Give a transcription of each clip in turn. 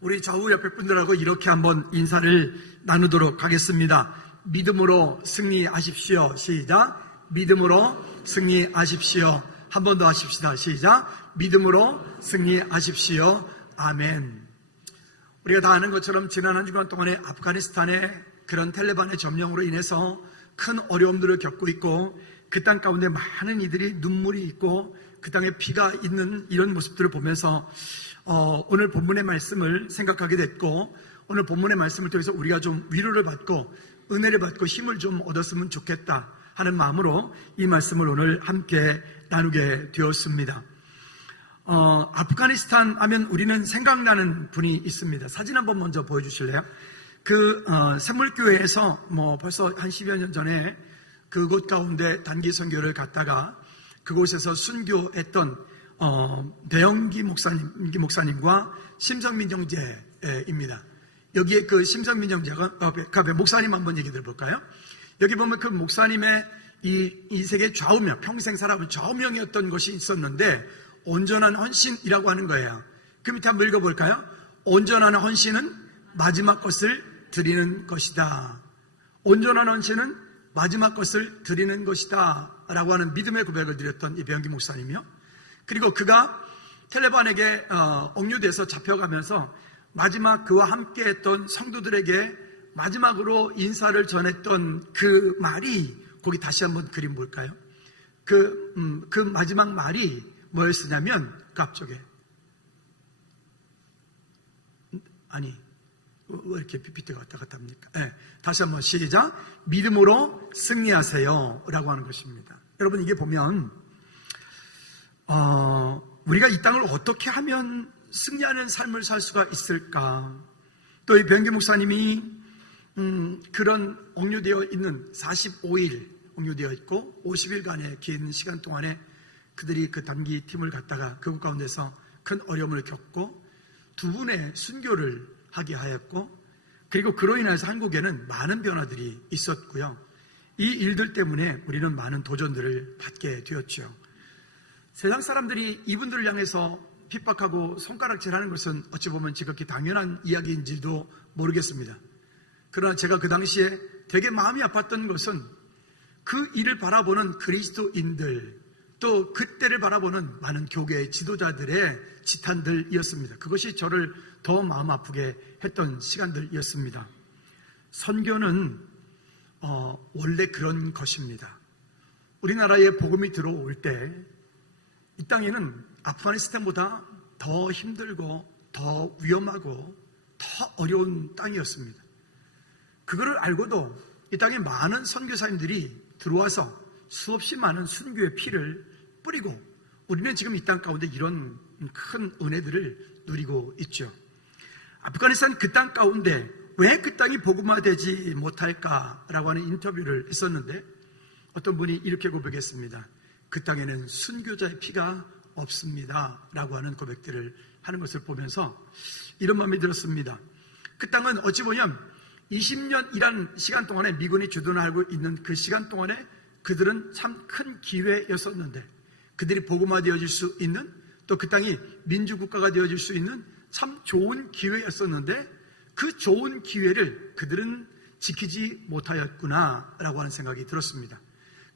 우리 좌우 옆에 분들하고 이렇게 한번 인사를 나누도록 하겠습니다. 믿음으로 승리하십시오. 시작. 믿음으로 승리하십시오. 한 번 더 하십시다. 시작. 믿음으로 승리하십시오. 아멘. 우리가 다 아는 것처럼 지난 한 주간 동안에 아프가니스탄의 그런 탈레반의 점령으로 인해서 큰 어려움들을 겪고 있고, 그 땅 가운데 많은 이들이 눈물이 있고 그 땅에 피가 있는 이런 모습들을 보면서 오늘 본문의 말씀을 생각하게 됐고, 오늘 본문의 말씀을 통해서 우리가 좀 위로를 받고 은혜를 받고 힘을 좀 얻었으면 좋겠다 하는 마음으로 이 말씀을 오늘 함께 나누게 되었습니다. 아프가니스탄 하면 우리는 생각나는 분이 있습니다. 사진 한번 먼저 보여주실래요? 샘물교회에서 벌써 한 10여 년 전에 그곳 가운데 단기 선교를 갔다가 그곳에서 순교했던 배영기 목사님과 심성민 형제입니다. 여기에 그 심성민 형제가 목사님 한번 얘기 들어볼까요? 여기 보면 그 목사님의 이 세계 좌우명, 평생 살아본 좌우명이었던 것이 있었는데, 온전한 헌신이라고 하는 거예요. 그 밑에 한번 읽어볼까요? 온전한 헌신은 마지막 것을 드리는 것이다. 온전한 헌신은 마지막 것을 드리는 것이다 라고 하는 믿음의 고백을 드렸던 이 배영기 목사님이요. 그리고 그가 탈레반에게 억류돼서 잡혀가면서 마지막 그와 함께 했던 성도들에게 마지막으로 인사를 전했던 그 말이, 거기 다시 한번 그림 볼까요? 그 마지막 말이 뭐였으냐면, 그 앞쪽에 왜 이렇게 PPT가 왔다 갔다 합니까? 네, 다시 한번 시작. 믿음으로 승리하세요 라고 하는 것입니다. 여러분, 이게 보면 우리가 이 땅을 어떻게 하면 승리하는 삶을 살 수가 있을까? 또 이 배영기 목사님이 그런 억류되어 있는 45일 억류되어 있고 50일간의 긴 시간 동안에 그들이 그 단기 팀을 갖다가 그곳 가운데서 큰 어려움을 겪고 두 분의 순교를 하게 하였고, 그리고 그로 인해서 한국에는 많은 변화들이 있었고요. 이 일들 때문에 우리는 많은 도전들을 받게 되었죠. 세상 사람들이 이분들을 향해서 핍박하고 손가락질하는 것은 어찌 보면 지극히 당연한 이야기인지도 모르겠습니다. 그러나 제가 그 당시에 되게 마음이 아팠던 것은 그 일을 바라보는 그리스도인들, 또 그때를 바라보는 많은 교계의 지도자들의 지탄들이었습니다. 그것이 저를 더 마음 아프게 했던 시간들이었습니다. 선교는 원래 그런 것입니다. 우리나라에 복음이 들어올 때 이 땅에는 아프가니스탄보다 더 힘들고 더 위험하고 더 어려운 땅이었습니다. 그거를 알고도 이 땅에 많은 선교사님들이 들어와서 수없이 많은 순교의 피를 뿌리고 우리는 지금 이 땅 가운데 이런 큰 은혜들을 누리고 있죠. 아프가니스탄 그 땅 가운데 왜 그 땅이 복음화되지 못할까라고 하는 인터뷰를 했었는데, 어떤 분이 이렇게 고백했습니다. 그 땅에는 순교자의 피가 없습니다 라고 하는 고백들을 하는 것을 보면서 이런 마음이 들었습니다. 그 땅은 어찌 보면 20년이란 시간 동안에 미군이 주둔하고 있는 그 시간 동안에 그들은 참 큰 기회였었는데, 그들이 복음화되어질 수 있는, 또 그 땅이 민주국가가 되어질 수 있는 참 좋은 기회였었는데, 그 좋은 기회를 그들은 지키지 못하였구나 라고 하는 생각이 들었습니다.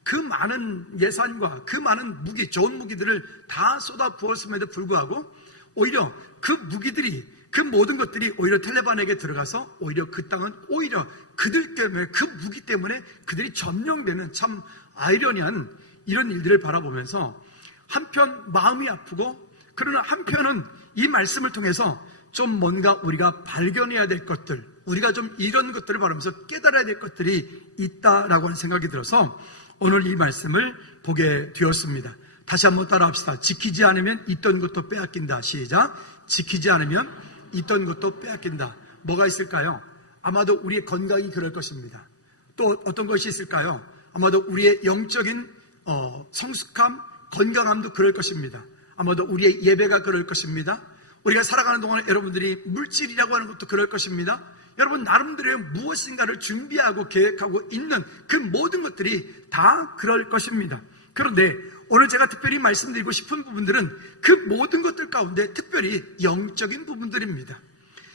그 많은 예산과 그 많은 무기, 좋은 무기들을 다 쏟아 부었음에도 불구하고 오히려 그 무기들이, 그 모든 것들이 오히려 탈레반에게 들어가서 오히려 그 땅은 오히려 그들 때문에, 그 무기 때문에 그들이 점령되는 참 아이러니한 이런 일들을 바라보면서 한편 마음이 아프고, 그러나 한편은 이 말씀을 통해서 좀 뭔가 우리가 발견해야 될 것들, 우리가 좀 이런 것들을 바라보면서 깨달아야 될 것들이 있다라고 하는 생각이 들어서 오늘 이 말씀을 보게 되었습니다. 다시 한번 따라합시다. 지키지 않으면 있던 것도 빼앗긴다. 시작. 지키지 않으면 있던 것도 빼앗긴다. 뭐가 있을까요? 아마도 우리의 건강이 그럴 것입니다. 또 어떤 것이 있을까요? 아마도 우리의 영적인 성숙함, 건강함도 그럴 것입니다. 아마도 우리의 예배가 그럴 것입니다. 우리가 살아가는 동안에 여러분들이 물질이라고 하는 것도 그럴 것입니다. 여러분 나름대로의 무엇인가를 준비하고 계획하고 있는 그 모든 것들이 다 그럴 것입니다. 그런데 오늘 제가 특별히 말씀드리고 싶은 부분들은 그 모든 것들 가운데 특별히 영적인 부분들입니다.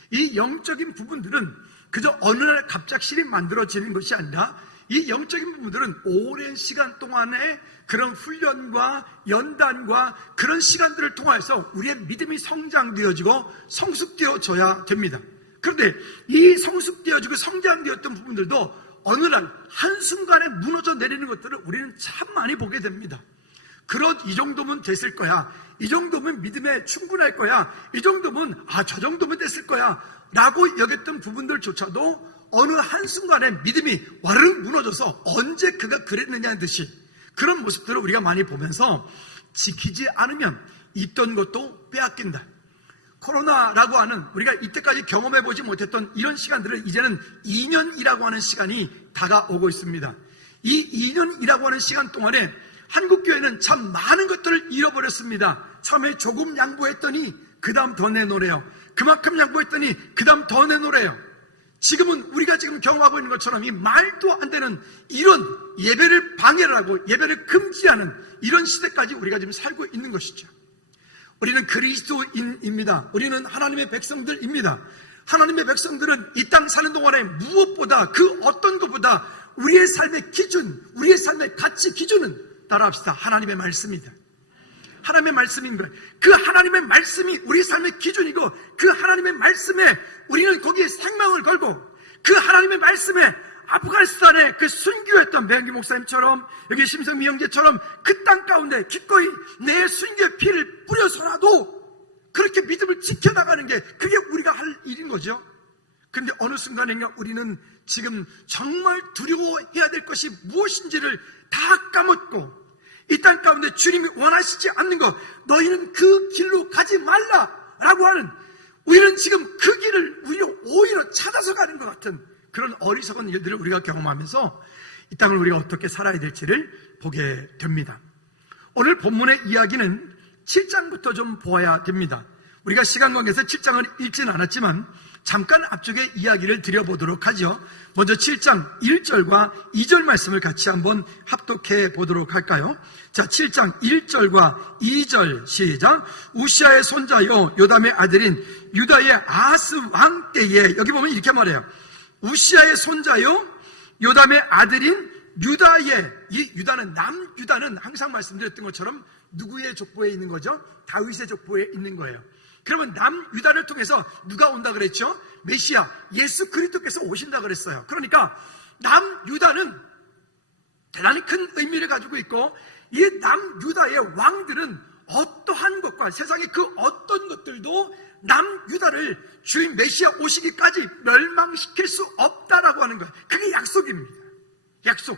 이 영적인 부분들은 그저 어느 날 갑작스레 만들어지는 것이 아니라 이 영적인 부분들은 오랜 시간 동안의 그런 훈련과 연단과 그런 시간들을 통해서 우리의 믿음이 성장되어지고 성숙되어져야 됩니다. 그런데 이 성숙되어지고 성장되었던 부분들도 어느 날 한순간에 무너져 내리는 것들을 우리는 참 많이 보게 됩니다. 이 정도면 됐을 거야, 이 정도면 믿음에 충분할 거야, 이 정도면 저 정도면 됐을 거야 라고 여겼던 부분들조차도 어느 한순간에 믿음이 와르르 무너져서 언제 그가 그랬느냐는 듯이 그런 모습들을 우리가 많이 보면서 지키지 않으면 있던 것도 빼앗긴다. 코로나라고 하는 우리가 이때까지 경험해보지 못했던 이런 시간들을 이제는 2년이라고 하는 시간이 다가오고 있습니다. 이 2년이라고 하는 시간 동안에 한국교회는 참 많은 것들을 잃어버렸습니다. 처음에 조금 양보했더니 그 다음 더 내놓으래요. 그만큼 양보했더니 그 다음 더 내놓으래요. 지금은 우리가 지금 경험하고 있는 것처럼 이 말도 안 되는 이런 예배를 방해를 하고 예배를 금지하는 이런 시대까지 우리가 지금 살고 있는 것이죠. 우리는 그리스도인입니다. 우리는 하나님의 백성들입니다. 하나님의 백성들은 이 땅 사는 동안에 무엇보다 그 어떤 것보다 우리의 삶의 기준, 우리의 삶의 가치 기준은 따라합시다. 하나님의 말씀입니다. 하나님의 말씀인 거예요. 그 하나님의 말씀이 우리 삶의 기준이고 그 하나님의 말씀에 우리는 거기에 생명을 걸고 그 하나님의 말씀에 아프가니스탄에 그 순교했던 배영기 목사님처럼 여기 심성미 형제처럼 그 땅 가운데 기꺼이 내 순교의 피를 뿌려서라도 그렇게 믿음을 지켜나가는 게 그게 우리가 할 일인 거죠. 그런데 어느 순간인가 우리는 지금 정말 두려워해야 될 것이 무엇인지를 다 까먹고 이 땅 가운데 주님이 원하시지 않는 것, 너희는 그 길로 가지 말라라고 하는, 우리는 지금 그 길을 오히려 찾아서 가는 것 같은 그런 어리석은 일들을 우리가 경험하면서 이 땅을 우리가 어떻게 살아야 될지를 보게 됩니다. 오늘 본문의 이야기는 7장부터 좀 보아야 됩니다. 우리가 시간 관계에서 7장을 읽지는 않았지만 잠깐 앞쪽에 이야기를 드려보도록 하죠. 먼저 7장 1절과 2절 말씀을 같이 한번 합독해 보도록 할까요? 자, 7장 1절과 2절 시작. 우시아의 손자요 요담의 아들인 유다의 아하스 왕 때에, 여기 보면 이렇게 말해요. 우시아의 손자요 요담의 아들인 유다의, 이 유다는 남유다는 항상 말씀드렸던 것처럼 누구의 족보에 있는 거죠? 다윗의 족보에 있는 거예요. 그러면 남유다를 통해서 누가 온다 그랬죠? 메시아 예수 그리스도께서 오신다 그랬어요. 그러니까 남유다는 대단히 큰 의미를 가지고 있고 이 남유다의 왕들은 어떠한 것과 세상의 그 어떤 것들도 남유다를 주인 메시아 오시기까지 멸망시킬 수 없다라고 하는 거예요. 그게 약속입니다. 약속.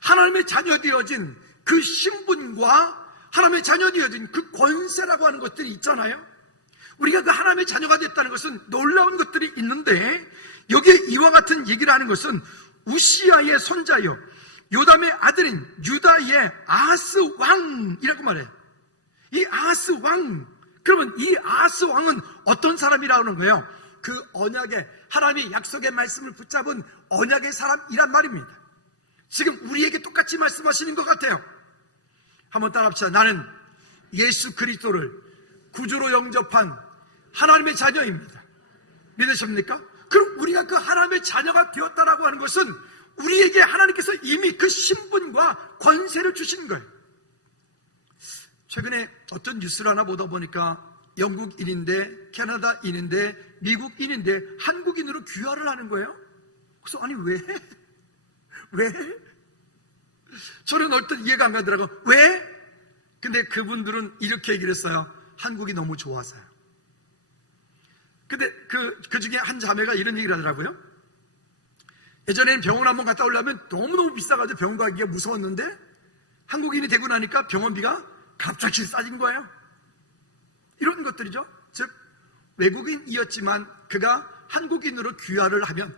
하나님의 자녀 되어진 그 신분과 하나님의 자녀 되어진 그 권세라고 하는 것들이 있잖아요. 우리가 그 하나님의 자녀가 됐다는 것은 놀라운 것들이 있는데 여기에 이와 같은 얘기를 하는 것은 우시아의 손자요 요담의 아들인 유다의 아하스 왕이라고 말해요. 이 아하스 왕, 그러면 이 아하스 왕은 어떤 사람이라고 하는 거예요? 그 언약의, 하나님의 약속의 말씀을 붙잡은 언약의 사람이란 말입니다. 지금 우리에게 똑같이 말씀하시는 것 같아요. 한번 따라합시다. 나는 예수 그리스도를 구주로 영접한 하나님의 자녀입니다. 믿으십니까? 그럼 우리가 그 하나님의 자녀가 되었다라고 하는 것은 우리에게 하나님께서 이미 그 신분과 권세를 주신 거예요. 최근에 어떤 뉴스를 하나 보다 보니까 영국인인데 캐나다인인데 미국인인데 한국인으로 귀화를 하는 거예요. 그래서 아니 왜? 저는 어떤 이해가 안 가더라고요. 왜? 근데 그분들은 이렇게 얘기를 했어요. 한국이 너무 좋아서요. 근데 그 중에 한 자매가 이런 얘기를 하더라고요. 예전에는 병원 한번 갔다 오려면 너무너무 비싸가지고 병원 가기가 무서웠는데 한국인이 되고 나니까 병원비가 갑자기 싸진 거예요. 이런 것들이죠. 즉 외국인이었지만 그가 한국인으로 귀화를 하면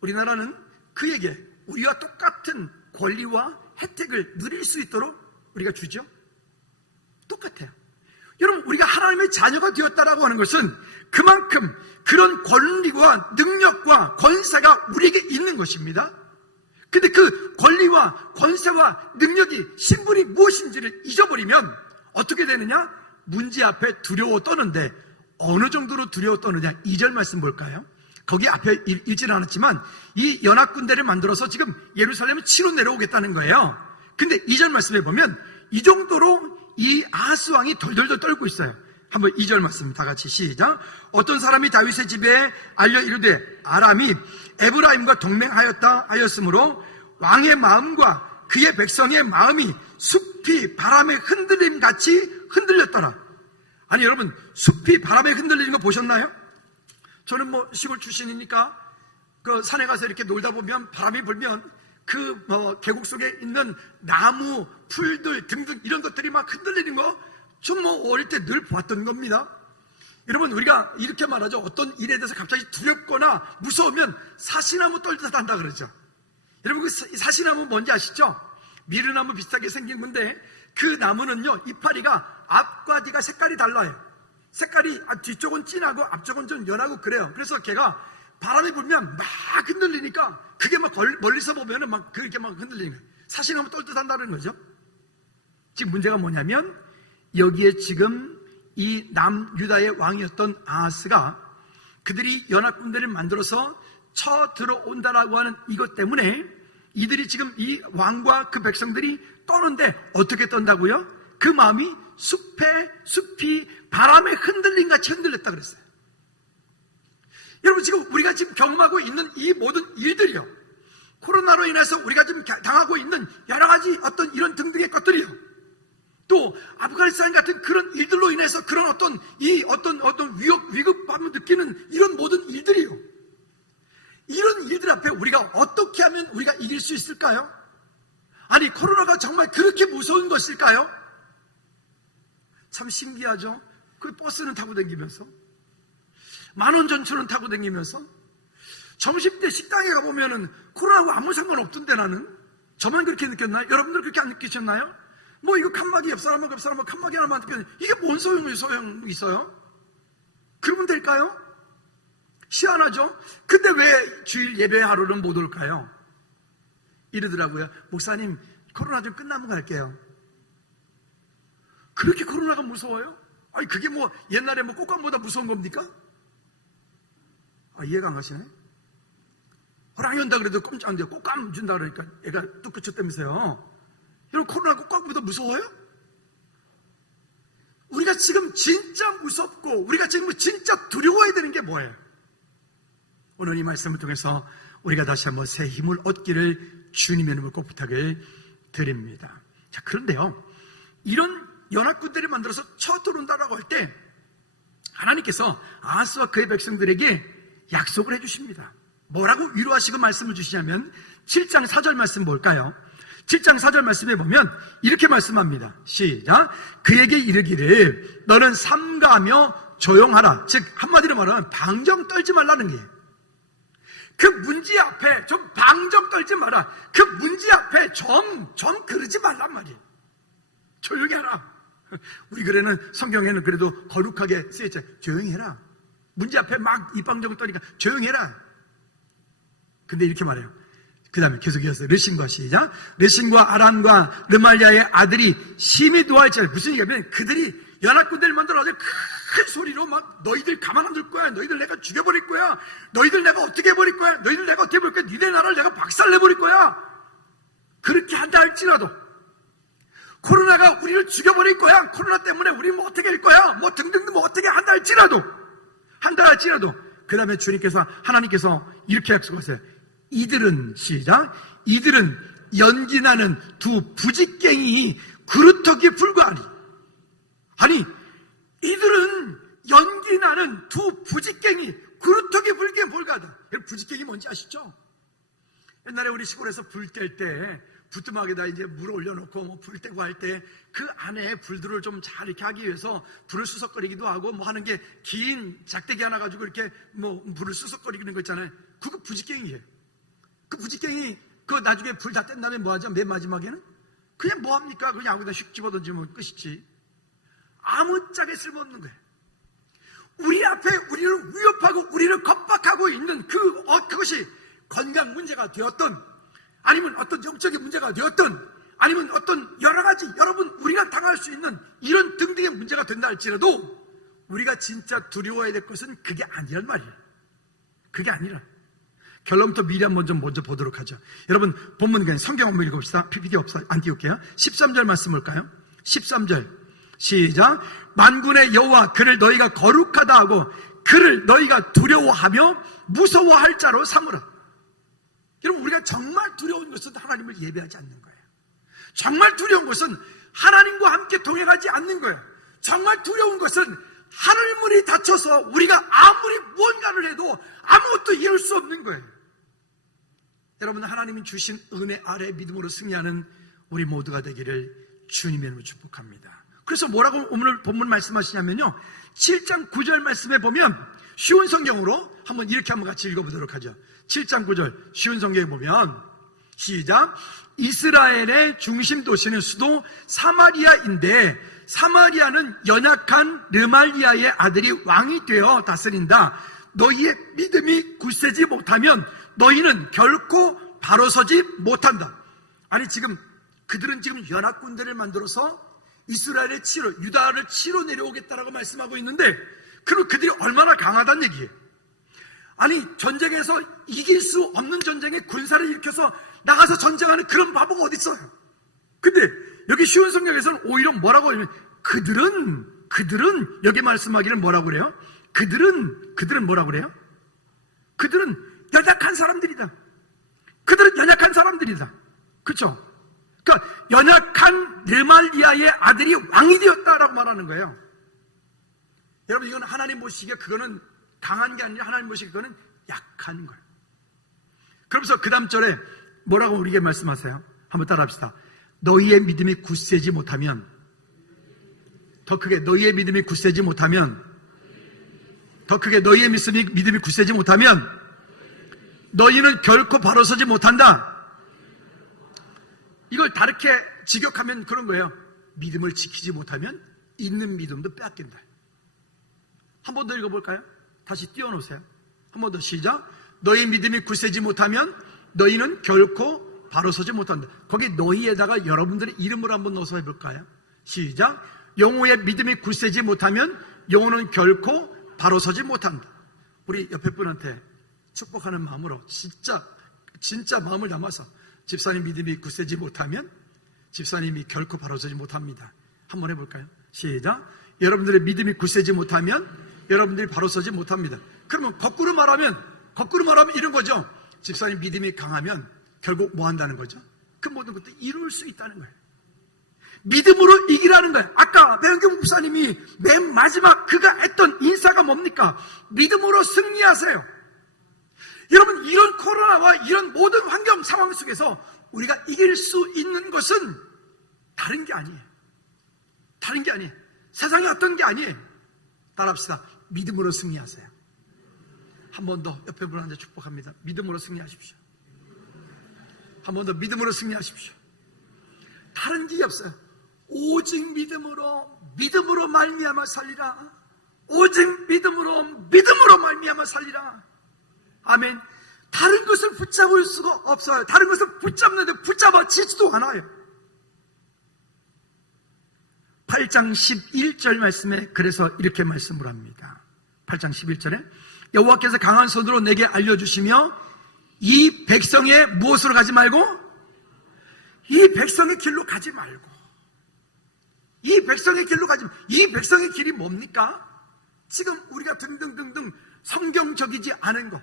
우리나라는 그에게 우리와 똑같은 권리와 혜택을 누릴 수 있도록 우리가 주죠. 똑같아요. 여러분, 우리가 하나님의 자녀가 되었다라고 하는 것은 그만큼 그런 권리와 능력과 권세가 우리에게 있는 것입니다. 근데 그 권리와 권세와 능력이 신분이 무엇인지를 잊어버리면 어떻게 되느냐? 문제 앞에 두려워 떠는데 어느 정도로 두려워 떠느냐? 2절 말씀 볼까요? 거기 앞에 읽지는 않았지만 이 연합군대를 만들어서 지금 예루살렘을 치러 내려오겠다는 거예요. 근데 2절 말씀에 보면 이 정도로 이 아하스 왕이 덜덜덜 떨고 있어요. 한번 2절 말씀 다 같이 시작. 어떤 사람이 다윗의 집에 알려 이르되 아람이 에브라임과 동맹하였다 하였으므로 왕의 마음과 그의 백성의 마음이 숲이 바람에 흔들림 같이 흔들렸더라. 아니 여러분, 숲이 바람에 흔들리는 거 보셨나요? 저는 뭐 시골 출신이니까 그 산에 가서 이렇게 놀다 보면 바람이 불면 그 계곡 속에 있는 나무, 풀들 등등 이런 것들이 막 흔들리는 거 좀 뭐 어릴 때 늘 보았던 겁니다. 여러분, 우리가 이렇게 말하죠. 어떤 일에 대해서 갑자기 두렵거나 무서우면 사시나무 떨듯 한다 그러죠. 여러분, 그 사시나무 뭔지 아시죠? 미르나무 비슷하게 생긴 건데 그 나무는요, 이파리가 앞과 뒤가 색깔이 달라요. 색깔이 뒤쪽은 진하고 앞쪽은 좀 연하고 그래요. 그래서 걔가 바람이 불면 막 흔들리니까 그게 막 멀리서 보면은 막 그렇게 막 흔들리는 거예요. 사시나무 떨듯 한다는 거죠. 지금 문제가 뭐냐면 여기에 지금 이 남유다의 왕이었던 아하스가 그들이 연합군대를 만들어서 쳐 들어온다라고 하는 이것 때문에 이들이 지금 이 왕과 그 백성들이 떠는데 어떻게 떤다고요? 그 마음이 숲이 바람에 흔들린 같이 흔들렸다 그랬어요. 여러분, 지금 우리가 지금 경험하고 있는 이 모든 일들이요, 코로나로 인해서 우리가 지금 당하고 있는 여러 가지 어떤 이런 등등의 것들이요, 또 아프가니스탄 같은 그런 일들로 인해서 그런 어떤 위급함을 느끼는 이런 모든 일들이요, 이런 일들 앞에 우리가 어떻게 하면 우리가 이길 수 있을까요? 아니, 코로나가 정말 그렇게 무서운 것일까요? 참 신기하죠. 그 버스는 타고 다니면서, 만원 전철은 타고 다니면서, 점심때 식당에 가보면은 코로나하고 아무 상관없던데 나는. 저만 그렇게 느꼈나요? 여러분들 그렇게 안 느끼셨나요? 뭐 이거 칸막이 옆 사람은 칸막이 하나만 느꼈는데 이게 뭔 소용이 있어요? 그러면 될까요? 희한하죠? 근데 왜 주일 예배 하루는 못 올까요? 이러더라고요. 목사님, 코로나 좀 끝나면 갈게요. 그렇게 코로나가 무서워요? 아니, 그게 뭐 옛날에 뭐 꽃감보다 무서운 겁니까? 이해가 안 가시네? 호랑이 온다 그래도 꼼짝 안 돼요. 꽃감 준다 그러니까 애가 뚝 그쳤다면서요. 여러분, 코로나 꽃감보다 무서워요? 우리가 지금 진짜 무섭고 우리가 지금 진짜 두려워해야 되는 게 뭐예요? 오늘 이 말씀을 통해서 우리가 다시 한번 새 힘을 얻기를 주님의 이름으로 꼭 부탁을 드립니다. 자, 그런데요, 이런 연합군대를 만들어서 쳐들어온다라고 할 때 하나님께서 아하스와 그의 백성들에게 약속을 해주십니다. 뭐라고 위로하시고 말씀을 주시냐면 7장 4절 말씀 볼까요? 7장 4절 말씀에 보면 이렇게 말씀합니다. 시작. 그에게 이르기를 너는 삼가하며 조용하라. 즉 한마디로 말하면 방정 떨지 말라는 거예요. 그 문제 앞에 좀 방정 떨지 마라. 그 문제 앞에 좀 그러지 말란 말이에요. 조용히 하라. 우리 글에는 성경에는 그래도 거룩하게 쓰여있죠. 조용히 해라. 문제 앞에 막 입방정을 떠니까 조용히 해라. 근데 이렇게 말해요. 그 다음에 계속 이어서 르신과 시작. 르신과 아람과 르말리아의 아들이 심히 노하였지. 무슨 얘기냐면 그들이 연합군대를 만들어서 큰 소리로 막 너희들 가만 안 둘 거야. 너희들 내가 죽여버릴 거야. 너희들 내가 어떻게 해버릴 거야. 너희들 내가 어떻게 해버릴 거야. 니네 나라를 내가 박살내버릴 거야. 그렇게 한다 할지라도 코로나가 우리를 죽여버릴 거야. 코로나 때문에 우리 뭐 어떻게 할 거야. 뭐 등등 뭐 어떻게 한다 할지라도 그 다음에 하나님께서 이렇게 약속하세요. 이들은 시작. 이들은 연기나는 두 부직갱이 그루터기에 불과하니. 아니, 이들은 연기나는 두 부직갱이 그루터기에 불과하다. 부직갱이 뭔지 아시죠? 옛날에 우리 시골에서 불 뗄 때 부뚜막에다 이제 물을 올려놓고 뭐 불 떼고 할 때 그 안에 불들을 좀 잘 이렇게 하기 위해서 불을 수석거리기도 하고 뭐 하는 게 긴 작대기 하나 가지고 이렇게 뭐 불을 수석거리는 거 있잖아요. 그거 부직갱이에요. 그 부직갱이 그 나중에 불 다 뗀 다음에 뭐 하죠? 맨 마지막에는 그냥 뭐 합니까? 그냥 아무데나 슉 집어 던지면 끝이지. 아무짝에 쓸모없는 거예요. 우리 앞에 우리를 위협하고 우리를 겁박하고 있는 그것이 건강 문제가 되었던, 아니면 어떤 영적인 문제가 되었던, 아니면 어떤 여러 가지 여러분 우리가 당할 수 있는 이런 등등의 문제가 된다 할지라도 우리가 진짜 두려워해야 될 것은 그게 아니란 말이에요. 그게 아니라. 결론부터 미리 한번 먼저 보도록 하죠. 여러분 본문 그냥 성경 한번 읽어봅시다. PPT 없어 안 띄울게요. 13절 말씀 볼까요? 13절 시작. 만군의 여호와 그를 너희가 거룩하다 하고 그를 너희가 두려워하며 무서워할 자로 삼으라. 여러분 우리가 정말 두려운 것은 하나님을 예배하지 않는 거예요. 정말 두려운 것은 하나님과 함께 동행하지 않는 거예요. 정말 두려운 것은 하늘문이 닫혀서 우리가 아무리 무언가를 해도 아무것도 이룰 수 없는 거예요. 여러분 하나님이 주신 은혜 아래 믿음으로 승리하는 우리 모두가 되기를 주님의 이름으로 축복합니다. 그래서 뭐라고 오늘 본문 말씀하시냐면요, 7장 9절 말씀에 보면 쉬운 성경으로 한번 이렇게 한번 같이 읽어보도록 하죠. 7장 9절 쉬운 성경에 보면 시작. 이스라엘의 중심 도시는 수도 사마리아인데 사마리아는 연약한 르말리아의 아들이 왕이 되어 다스린다. 너희의 믿음이 굳세지 못하면 너희는 결코 바로 서지 못한다. 아니 지금 그들은 지금 연합군대를 만들어서 이스라엘의 치로, 유다를 치러 내려오겠다라고 말씀하고 있는데 그럼 그들이 얼마나 강하다는 얘기예요. 아니 전쟁에서 이길 수 없는 전쟁에 군사를 일으켜서 나가서 전쟁하는 그런 바보가 어디 있어요. 근데 여기 쉬운 성경에서는 오히려 뭐라고 하냐면 그들은 여기 말씀하기를 뭐라고 그래요? 그들은 뭐라고 그래요? 그들은 연약한 사람들이다. 그들은 연약한 사람들이다. 그렇죠? 그러니까 연약한 르말리아의 아들이 왕이 되었다라고 말하는 거예요. 여러분 이건 하나님 보시기에 그거는 강한 게 아니라 하나님 보시기에 그거는 약한 거예요. 그러면서 그 다음 절에 뭐라고 우리에게 말씀하세요? 한번 따라합시다. 너희의 믿음이 굳세지 못하면, 더 크게 너희의 믿음이 굳세지 못하면, 더 크게 너희의 믿음이 굳세지 못하면 너희는 결코 바로 서지 못한다. 이걸 다르게 직역하면 그런 거예요. 믿음을 지키지 못하면 있는 믿음도 빼앗긴다. 한 번 더 읽어볼까요? 다시 띄워놓으세요. 한 번 더 시작. 너희 믿음이 굳세지 못하면 너희는 결코 바로 서지 못한다. 거기 너희에다가 여러분들의 이름을 한번 넣어서 해볼까요? 시작. 영호의 믿음이 굳세지 못하면 영호는 결코 바로 서지 못한다. 우리 옆에 분한테 축복하는 마음으로 진짜 마음을 담아서 집사님 믿음이 굳세지 못하면 집사님이 결코 바로 서지 못합니다. 한번 해볼까요? 시작. 여러분들의 믿음이 굳세지 못하면 여러분들이 바로 서지 못합니다. 그러면 거꾸로 말하면 이런 거죠. 집사님 믿음이 강하면 결국 뭐 한다는 거죠? 그 모든 것도 이룰 수 있다는 거예요. 믿음으로 이기라는 거예요. 아까 배영경 목사님이 맨 마지막 그가 했던 인사가 뭡니까? 믿음으로 승리하세요. 여러분 이런 코로나와 이런 모든 환경 상황 속에서 우리가 이길 수 있는 것은 다른 게 아니에요. 세상이 어떤 게 아니에요. 따라합시다. 믿음으로 승리하세요. 한 번 더 옆에 분한테 축복합니다. 믿음으로 승리하십시오. 한 번 더 믿음으로 승리하십시오. 다른 길이 없어요. 오직 믿음으로 말미암아 살리라. 오직 믿음으로 말미암아 살리라. 아멘. 다른 것을 붙잡을 수가 없어요. 다른 것을 붙잡는데 붙잡아지지도 않아요. 8장 11절 말씀에 그래서 이렇게 말씀을 합니다. 8장 11절에 여호와께서 강한 손으로 내게 알려주시며 이 백성의 무엇으로 가지 말고? 이 백성의 길로 가지 말고. 이 백성의 길이 뭡니까? 지금 우리가 등등등등 성경적이지 않은 것.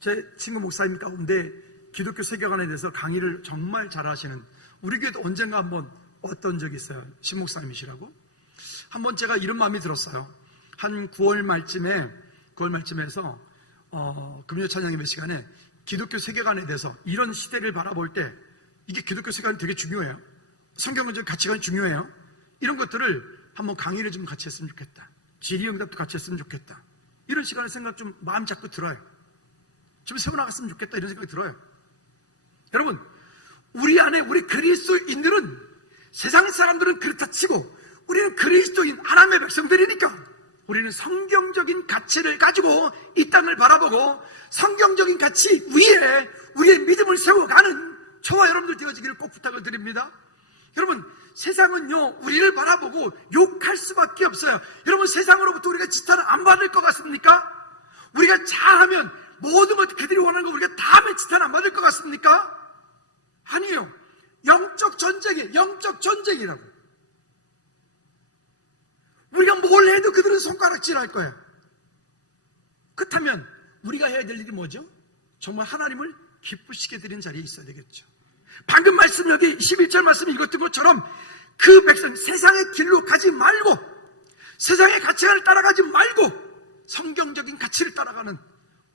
제 친구 목사님 가운데 기독교 세계관에 대해서 강의를 정말 잘하시는, 우리 교회도 언젠가 한번 왔던 적이 있어요. 신 목사님이시라고. 한번 제가 이런 마음이 들었어요. 한 9월 말쯤에서 금요 찬양 예배 시간에 기독교 세계관에 대해서 이런 시대를 바라볼 때 이게 기독교 세계관이 되게 중요해요. 성경적 가치관이 중요해요. 이런 것들을 한번 강의를 좀 같이 했으면 좋겠다. 질의응답도 같이 했으면 좋겠다. 이런 시간에 생각 좀 마음 잡고 들어요. 좀 세워나갔으면 좋겠다 이런 생각이 들어요. 여러분 우리 안에 우리 그리스도인들은, 세상 사람들은 그렇다 치고 우리는 그리스도인 하나님의 백성들이니까 우리는 성경적인 가치를 가지고 이 땅을 바라보고 성경적인 가치 위에 우리의 믿음을 세워가는 저와 여러분들 되어지기를 꼭 부탁을 드립니다. 여러분, 세상은요 우리를 바라보고 욕할 수밖에 없어요. 여러분, 세상으로부터 우리가 지탄을 안 받을 것 같습니까? 우리가 잘하면 모든 것 그들이 원하는 거 우리가 다 하면 지탄 안 받을 것 같습니까? 아니에요. 영적 전쟁이라고. 우리가 뭘 해도 그들은 손가락질할 거야. 그렇다면 우리가 해야 될 일이 뭐죠? 정말 하나님을 기쁘시게 드리는 자리에 있어야 되겠죠. 방금 말씀, 여기 11절 말씀 읽었던 것처럼 그 백성, 세상의 길로 가지 말고, 세상의 가치관을 따라가지 말고 성경적인 가치를 따라가는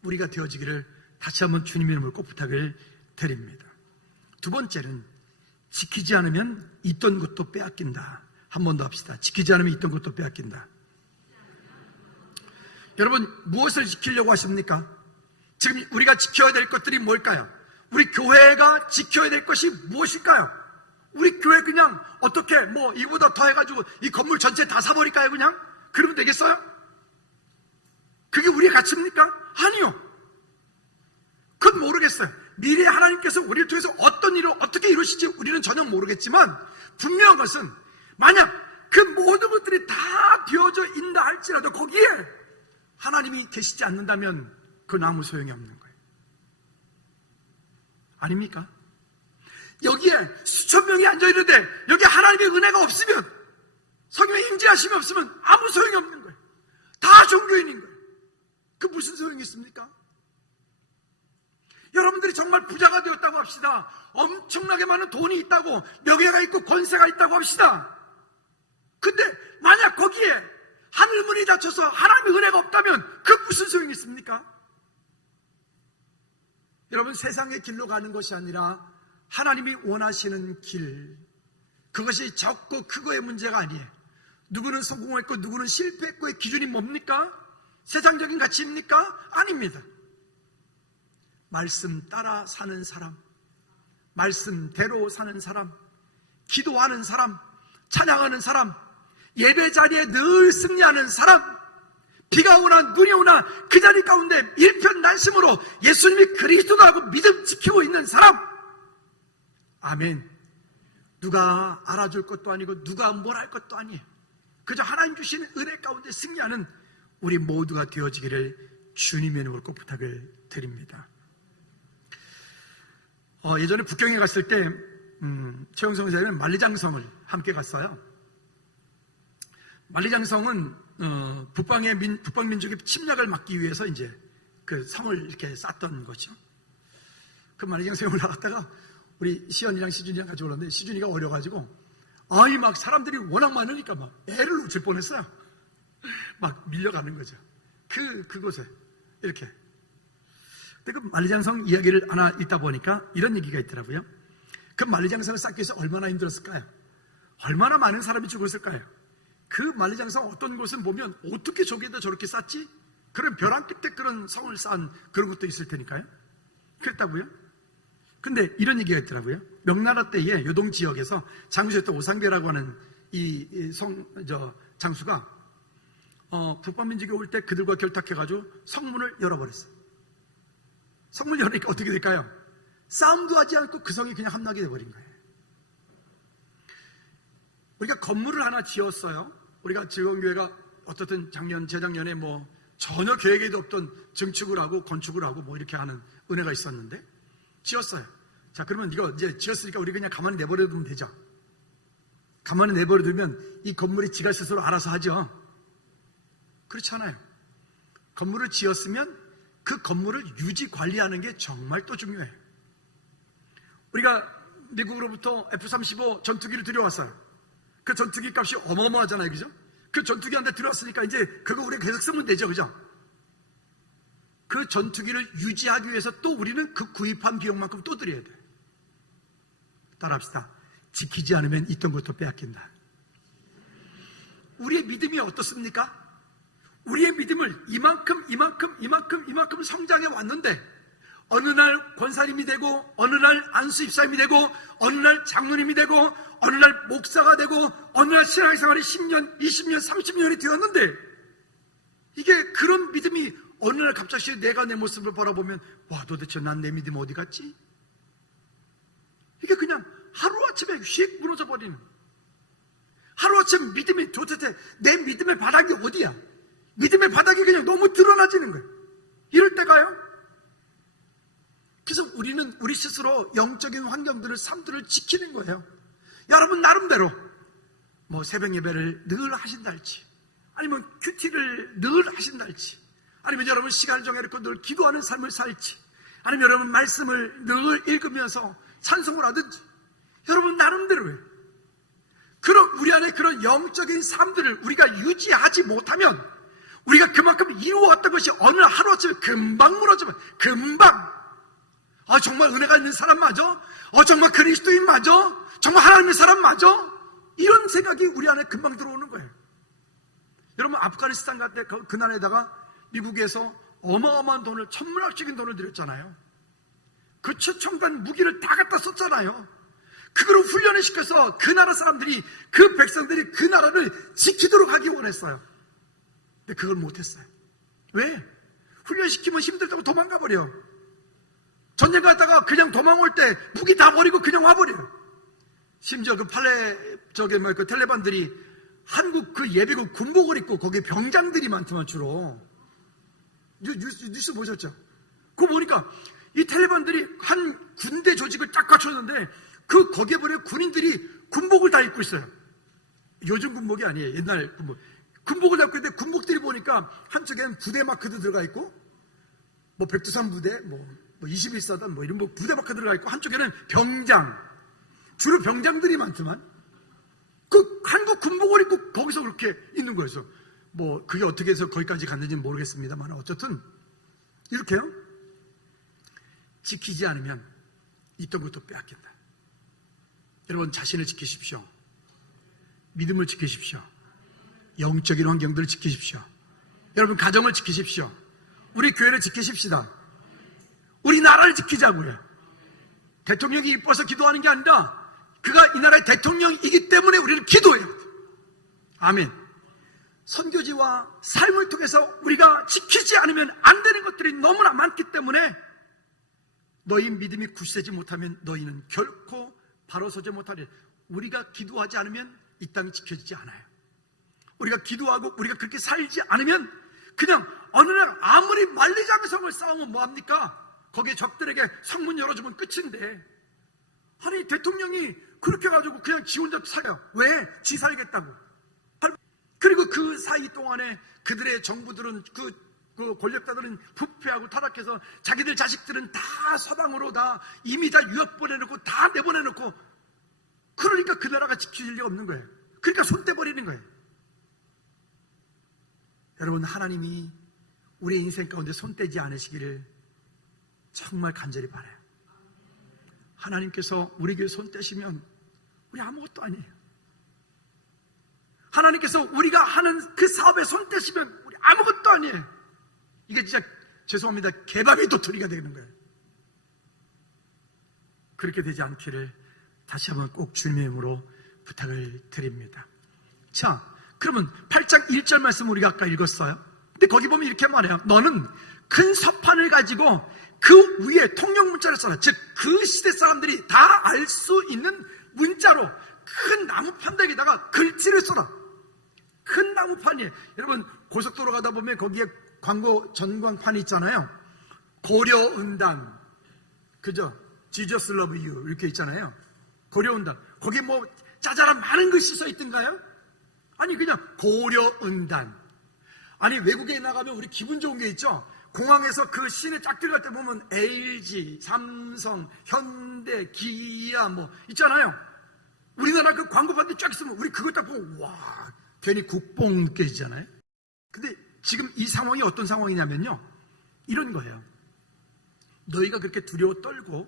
우리가 되어지기를 다시 한번 주님의 이름으로 꼭 부탁을 드립니다. 두 번째는 지키지 않으면 있던 것도 빼앗긴다. 한 번 더 합시다. 지키지 않으면 있던 것도 빼앗긴다. 여러분, 무엇을 지키려고 하십니까? 지금 우리가 지켜야 될 것들이 뭘까요? 우리 교회가 지켜야 될 것이 무엇일까요? 우리 교회 그냥 어떻게 이보다 더 해가지고 이 건물 전체 다 사버릴까요? 그냥? 그러면 되겠어요? 그게 우리의 가치입니까? 아니요. 그건 모르겠어요. 미래에 하나님께서 우리를 통해서 어떤 일을 어떻게 이루실지 우리는 전혀 모르겠지만, 분명한 것은 만약 그 모든 것들이 다 되어져 있다 할지라도 거기에 하나님이 계시지 않는다면 그건 아무 소용이 없는 거예요. 아닙니까? 여기에 수천 명이 앉아있는데 여기 하나님의 은혜가 없으면, 성령의 임재하심이 없으면 아무 소용이 없는 거예요. 다 종교인인 거예요. 그 무슨 소용이 있습니까? 여러분들이 정말 부자가 되었다고 합시다. 엄청나게 많은 돈이 있다고, 명예가 있고 권세가 있다고 합시다. 근데 만약 거기에 하늘문이 닫혀서 하나님의 은혜가 없다면 그 무슨 소용이 있습니까? 여러분, 세상의 길로 가는 것이 아니라 하나님이 원하시는 길, 그것이 적고 크고의 문제가 아니에요. 누구는 성공했고 누구는 실패했고의 기준이 뭡니까? 세상적인 가치입니까? 아닙니다. 말씀 따라 사는 사람, 말씀대로 사는 사람, 기도하는 사람, 찬양하는 사람, 예배 자리에 늘 승리하는 사람, 비가 오나 눈이 오나 그 자리 가운데 일편단심으로 예수님이 그리스도라고 믿음 지키고 있는 사람. 아멘. 누가 알아줄 것도 아니고 누가 뭘 할 것도 아니에요. 그저 하나님 주시는 은혜 가운데 승리하는 우리 모두가 되어지기를 주님의 이름으로 꼭 부탁을 드립니다. 예전에 북경에 갔을 때 최영성 선생님은 만리장성을 함께 갔어요. 만리장성은 북방 민족의 침략을 막기 위해서 이제 그 성을 이렇게 쌓던 거죠. 그 만리장성에 올라갔다가 우리 시연이랑 시준이랑 같이 올랐는데, 시준이가 어려가지고 막 사람들이 워낙 많으니까 막 애를 놓칠 뻔했어요. 막 밀려가는 거죠. 그곳에 이렇게. 근데 그 만리장성 이야기를 하나 읽다 보니까 이런 얘기가 있더라고요. 그 만리장성을 쌓기 위해서 얼마나 힘들었을까요? 얼마나 많은 사람이 죽었을까요? 그 만리장성 어떤 곳은 보면 어떻게 저기에다 저렇게 쌓지? 그런 벼랑 끝에 그런 성을 쌓은 그런 것도 있을 테니까요. 그랬다고요? 근데 이런 얘기가 있더라고요. 명나라 때에 요동 지역에서 장수였던 오상배라고 하는 장수가 북방민족이 올 때 그들과 결탁해가지고 성문을 열어버렸어요. 성문을 열으니까 어떻게 될까요? 싸움도 하지 않고 그 성이 그냥 함락이 돼버린 거예요. 우리가 건물을 하나 지었어요. 우리가 즐거운교회가 어떻든 재작년에 전혀 계획에도 없던 증축을 하고 건축을 하고 이렇게 하는 은혜가 있었는데 지었어요. 자, 그러면 이거 이제 지었으니까 우리 그냥 가만히 내버려두면 되죠. 가만히 내버려두면 이 건물이 지가 스스로 알아서 하죠. 그렇잖아요. 건물을 지었으면 그 건물을 유지 관리하는 게 정말 또 중요해요. 우리가 미국으로부터 F-35 전투기를 들여왔어요. 그 전투기 값이 어마어마하잖아요, 그죠? 그 전투기 한 대 들여왔으니까 이제 그거 우리가 계속 쓰면 되죠, 그죠? 그 전투기를 유지하기 위해서 또 우리는 그 구입한 비용만큼 또 드려야 돼요. 따라합시다. 지키지 않으면 있던 것도 빼앗긴다. 우리의 믿음이 어떻습니까? 우리의 믿음을 이만큼 성장해 왔는데, 어느 날 권사님이 되고, 어느 날 안수 입사님이 되고, 어느 날 장로님이 되고, 어느 날 목사가 되고, 어느 날 신앙생활이 10년, 20년, 30년이 되었는데, 이게 그런 믿음이 어느 날 갑자기 내가 내 모습을 바라보면 와, 도대체 난 내 믿음 어디 갔지? 이게 그냥 하루아침에 휙 무너져 버리는, 하루아침에 믿음이, 도대체 내 믿음의 바닥이 어디야? 믿음의 바닥이 그냥 너무 드러나지는 거예요. 이럴 때가요. 그래서 우리는 우리 스스로 영적인 환경들을, 삶들을 지키는 거예요. 여러분 나름대로 뭐 새벽 예배를 늘 하신다 할지, 아니면 큐티를 늘 하신다 할지, 아니면 여러분 시간을 정해놓고 늘 기도하는 삶을 살지, 아니면 여러분 말씀을 늘 읽으면서 찬송을 하든지, 여러분 나름대로예요. 그런 우리 안에 그런 영적인 삶들을 우리가 유지하지 못하면, 우리가 그만큼 이루어왔던 것이 어느 하루아침에 금방 무너지면, 금방, 정말 은혜가 있는 사람 맞아? 정말 그리스도인 맞아? 정말 하나님의 사람 맞아? 이런 생각이 우리 안에 금방 들어오는 거예요. 여러분 아프가니스탄 갈 때 그 나라에다가 미국에서 어마어마한 돈을, 천문학적인 돈을 들였잖아요. 그 최첨단 무기를 다 갖다 썼잖아요. 그거를 훈련을 시켜서 그 나라 사람들이, 그 백성들이 그 나라를 지키도록 하기 원했어요. 근데 그걸 못했어요. 왜? 훈련시키면 힘들다고 도망가 버려. 전쟁 갔다가 그냥 도망올 때 무기 다 버리고 그냥 와버려요. 심지어 그 그 텔레반들이 한국 그 예비군 군복을 입고, 거기 병장들이 많더만 주로. 뉴스 보셨죠? 그거 보니까 이 텔레반들이 한 군대 조직을 딱 갖췄는데, 거기에 보면 군인들이 군복을 다 입고 있어요. 요즘 군복이 아니에요. 옛날 군복. 군복을 다 입고 있는데, 군복들이 보니까 한쪽에는 부대 마크도 들어가 있고, 뭐 백두산 부대, 뭐 21사단 뭐 이런 뭐 부대 마크 들어가 있고, 한쪽에는 병장, 주로 병장들이 많지만, 그 한국 군복을 입고 거기서 그렇게 있는 거였어. 뭐 그게 어떻게 해서 거기까지 갔는지는 모르겠습니다만, 어쨌든 이렇게요. 지키지 않으면 있던 것도 빼앗긴다. 여러분 자신을 지키십시오. 믿음을 지키십시오. 영적인 환경들을 지키십시오. 여러분 가정을 지키십시오. 우리 교회를 지키십시다. 우리 나라를 지키자고요. 대통령이 이뻐서 기도하는 게 아니라, 그가 이 나라의 대통령이기 때문에 우리는 기도해야 돼요. 아멘. 선교지와 삶을 통해서 우리가 지키지 않으면 안 되는 것들이 너무나 많기 때문에, 너희 믿음이 굳세지 못하면 너희는 결코 바로 서지 못하리. 우리가 기도하지 않으면 이 땅이 지켜지지 않아요. 우리가 기도하고 우리가 그렇게 살지 않으면, 그냥 어느 날 아무리 만리장성을 쌓으면 뭐합니까? 거기에 적들에게 성문 열어주면 끝인데, 아니 대통령이 그렇게 해가지고 그냥 지 혼자 살아요. 왜? 지 살겠다고. 그리고 그 사이 동안에 그들의 정부들은, 그 권력자들은 부패하고 타락해서 자기들 자식들은 다 서방으로 다 이미 다 유학 보내놓고 다 내보내놓고, 그러니까 그 나라가 지켜질 리가 없는 거예요. 그러니까 손 떼버리는 거예요. 여러분 하나님이 우리의 인생 가운데 손 떼지 않으시기를 정말 간절히 바라요. 하나님께서 우리 교회 손 떼시면 우리 아무것도 아니에요. 하나님께서 우리가 하는 그 사업에 손 떼시면 우리 아무것도 아니에요. 이게 진짜 죄송합니다, 개밥의 도토리가 되는 거예요. 그렇게 되지 않기를 다시 한번 꼭 주님의 이름으로 부탁을 드립니다. 자, 그러면 8장 1절 말씀 우리가 아까 읽었어요. 근데 거기 보면 이렇게 말해요. 너는 큰 서판을 가지고 그 위에 통용 문자를 써라. 즉 그 시대 사람들이 다 알 수 있는 문자로 큰 나무판에다가 글씨를 써라. 큰 나무판이에요. 여러분 고속도로 가다 보면 거기에 광고 전광판이 있잖아요. 고려은단, 그죠? Jesus love you 이렇게 있잖아요. 고려은단. 거기에 뭐 짜잘한 많은 글씨 써 있던가요? 아니 그냥 고려은단. 아니 외국에 나가면 우리 기분 좋은 게 있죠. 공항에서 그 시내 쫙 들어갈 때 보면 LG, 삼성, 현대, 기아 뭐 있잖아요. 우리나라 그 광고판에 쫙 있으면 우리 그거 딱 보고 와, 괜히 국뽕 느껴지잖아요. 근데 지금 이 상황이 어떤 상황이냐면요, 이런 거예요. 너희가 그렇게 두려워 떨고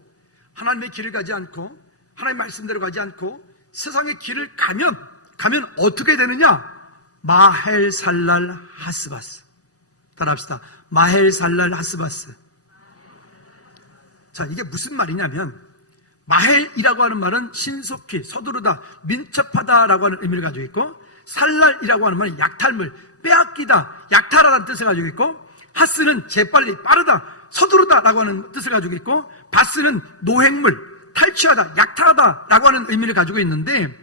하나님의 길을 가지 않고 하나님의 말씀대로 가지 않고 세상의 길을 가면 어떻게 되느냐? 마헬살랄 하스바스. 따라합시다. 마헬살랄 하스바스. 자, 이게 무슨 말이냐면, 마헬이라고 하는 말은 신속히, 서두르다, 민첩하다라고 하는 의미를 가지고 있고, 살랄이라고 하는 말은 약탈물, 빼앗기다, 약탈하다는 뜻을 가지고 있고, 하스는 재빨리, 빠르다, 서두르다라고 하는 뜻을 가지고 있고, 바스는 노획물, 탈취하다, 약탈하다라고 하는 의미를 가지고 있는데,